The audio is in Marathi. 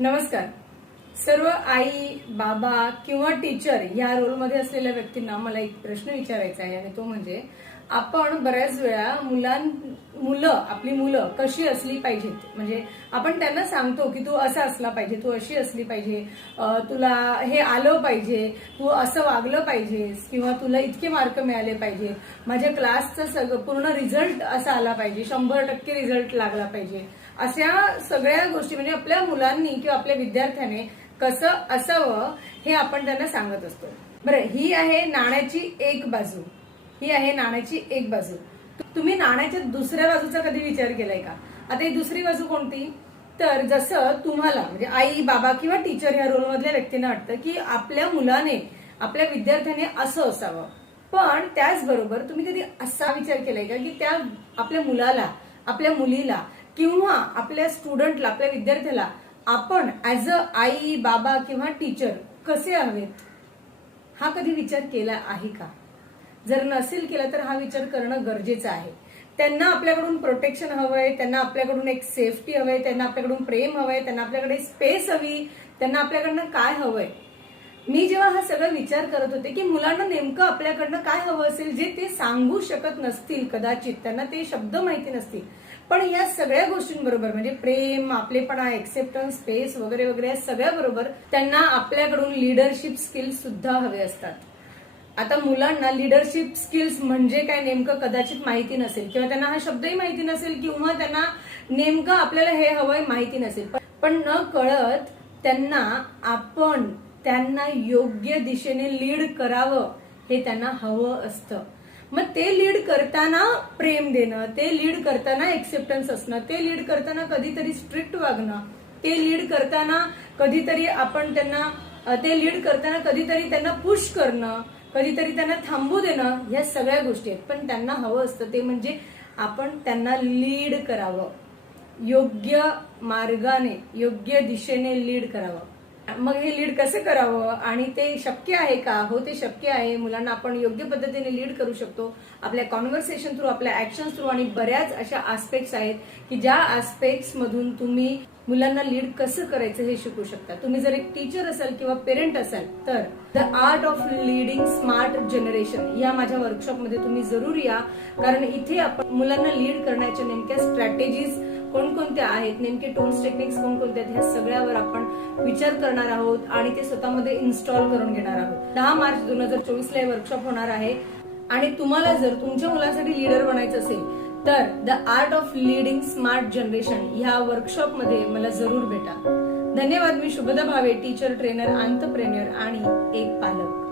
नमस्कार. सर्व आई बाबा किंवा टीचर या रोलमध्ये असलेल्या व्यक्तींना मला एक प्रश्न विचारायचा आहे आणि तो म्हणजे आपण बऱ्याच वेळा मुलां मुलं आपली मुलं कशी असली पाहिजेत? म्हणजे आपण त्यांना सांगतो की तू असा असला पाहिजे तू अशी असली पाहिजे तुला हे आलं पाहिजे तू असं वागलं पाहिजेस किंवा तुला इतके मार्क मिळाले पाहिजे. माझ्या क्लासचा सगळं पूर्ण रिझल्ट असा आला पाहिजे शंभर टक्के रिझल्ट लागला पाहिजे. अशा सगळ्या गोष्टी म्हणजे आपल्या मुलांनी किंवा आपल्या विद्यार्थ्याने कसं असावं हे आपण त्यांना सांगत असतो. बरं ही आहे नाण्याची एक बाजू. ही आहे नाण्याची एक बाजू. तुम्ही नाण्याच्या दुसऱ्या बाजूचा कधी विचार केलाय का? आता ही दुसरी बाजू कोणती? तर जसं तुम्हाला म्हणजे आई बाबा किंवा टीचर या रोलमधल्या व्यक्तींना वाटतं की आपल्या मुलाने आपल्या विद्यार्थ्याने असं असावं. पण त्याचबरोबर तुम्ही कधी असा विचार केलाय का की त्या आपल्या मुलाला आपल्या मुलीला किंवा आपल्या स्टुडंटला आपल्या विद्यार्थ्याला आपण ऍज अ आई बाबा किंवा टीचर कसे हवेत? हा कधी विचार केला आहे का? जर नसेल केला तर हा विचार करणं गरजेचं आहे. त्यांना आपल्याकडून प्रोटेक्शन हवंय त्यांना आपल्याकडून एक सेफ्टी हवंय त्यांना आपल्याकडून प्रेम हवंय त्यांना आपल्याकडे स्पेस हवी त्यांना आपल्याकडनं काय हवंय? मी जेव्हा हा सगळा विचार करत होते की मुलांना नेमकं आपल्याकडनं काय हवं असेल जे ते सांगू शकत नसतील कदाचित त्यांना ते शब्द माहिती नसतील. पण या सगळ्या गोष्टींबरोबर म्हणजे प्रेम आपलेपणा एक्सेप्टन्स स्पेस वगैरे वगैरे या सगळ्याबरोबर त्यांना आपल्याकडून लिडरशिप स्किल्स सुद्धा हवे असतात. आता मुलांना लिडरशिप स्किल्स म्हणजे काय नेमकं कदाचित माहिती नसेल किंवा त्यांना हा शब्दही माहिती नसेल किंवा त्यांना नेमकं आपल्याला हे हवंय माहिती नसेल. पण न कळत त्यांना आपण त्यांना योग्य दिशेने लीड करावं हे त्यांना हवं असतं. मग ते लीड करताना प्रेम देणं ते लीड करताना एक्सेप्टन्स असणं ते लीड करताना कधीतरी स्ट्रिक्ट वागणं ते लीड करताना कधीतरी आपण त्यांना ते लीड करताना कधीतरी त्यांना पुश करणं कधीतरी त्यांना थांबू देणं ह्या सगळ्या गोष्टी आहेत. पण त्यांना हवं असतं ते म्हणजे आपण त्यांना लीड करावं. योग्य मार्गाने योग्य दिशेने लीड करावं. मग हे लीड कसं करावं? आणि ते शक्य आहे का? हो ते शक्य आहे. मुलांना आपण योग्य पद्धतीने लीड करू शकतो. आपल्या कॉन्व्हर्सेशन थ्रू आपल्या ऍक्शन थ्रू आणि बऱ्याच अशा आस्पेक्ट्स आहेत की ज्या आस्पेक्ट्स मधून तुम्ही मुलांना लीड कसं करायचं हे शिकू शकता. तुम्ही जर एक टीचर असाल किंवा पेरेंट असाल तर the art of leading smart generation या माझ्या वर्कशॉपमध्ये तुम्ही जरूर या. कारण इथे आपण मुलांना लीड करण्याच्या नेमक्या स्ट्रॅटेजीज कोणकोणत्या आहेत नेमके टूल्स टेक्निक्स कोणकोणत्या आहेत ह्या सगळ्यावर आपण विचार करणार आहोत आणि ते स्वतःमध्ये इन्स्टॉल करून घेणार आहोत. दहा मार्च दोन हजार चोवीस ला वर्कशॉप होणार आहे. आणि तुम्हाला जर तुमच्या मुलासाठी लीडर बनायचं असेल तर the art of leading smart generation ह्या वर्कशॉपमध्ये मला जरूर भेटा. धन्यवाद मी Shubhada Bhave teacher trainer entrepreneur आणि एक पालक.